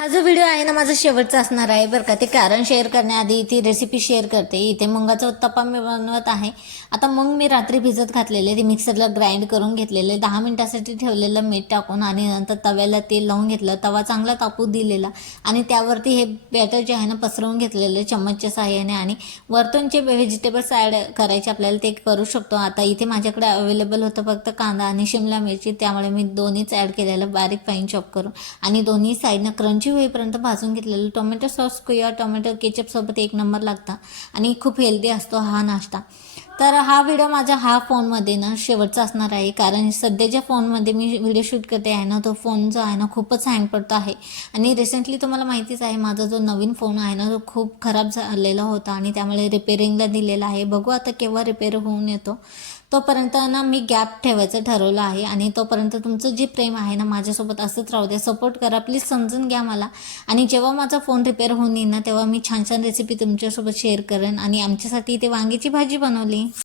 हा जो व्हिडिओ आहे ना माझा शेवटचा असणार आहे बरं का. ते कारण शेअर करण्याआधी ती रेसिपी शेअर करते. इथे मुंगाचा उत्तप्पा मी बनवत आहे. आता मग मी रात्री भिजत घातलेले ते मिक्सरला ग्राइंड करून घेतलेले, 10 मिनिटासाठी ठेवलेलं मीठ टाकून आणि नंतर तव्याला तेल लावून घेतलं. तवा चांगला तापू दिलेला आणि त्यावरती हे बॅटर जे आहे ना पसरवून घेतलेलं चम्मचच्या साहाय्याने आणि वरतून जे व्हेजिटेबल्स ॲड करायचे आपल्याला ते करू शकतो. आता इथे माझ्याकडे अवेलेबल होतं फक्त कांदा आणि शिमला मिरची, त्यामुळे मी दोन्हीच ॲड केलेलं बारीक फाईन चॉप करून आणि दोन्ही साईडनं क्रंची होईपर्यंत भाजून घेतलेलं. टोमॅटो सॉस किंवा टोमॅटो केचपसोबत एक नंबर लागता आणि खूप हेल्दी असतो हा नाश्ता. तर हा व्हिडिओ माझ्या फोनमध्ये ना शेवटचा असणार आहे, कारण सध्याच्या फोनमध्ये मी व्हिडिओ शूट करते आहे ना तो फोन जो आहे ना खूपच हँग पडतो आहे आणि रिसेंटली तुम्हाला माहितीच आहे माझा जो नवीन फोन आहे ना तो खूप खराब झालेला होता आणि त्यामुळे रिपेअरिंगला दिलेला आहे. बघू आता केव्हा रिपेअर होऊन येतो. तोपर्यंत ना मी गॅप ठेवायचं ठरवलं आहे आणि तोपर्यंत तुमचं जे प्रेम आहे ना माझ्यासोबत असंच राहू द्या. सपोर्ट करा प्लीज, समजून घ्या मला. आणि जेव्हा माझा फोन रिपेअर होऊन येईल ना तेव्हा मी छान छान रेसिपी तुमच्यासोबत शेअर करेन. आणि आमच्यासाठी इथे वांग्याची भाजी बनवली.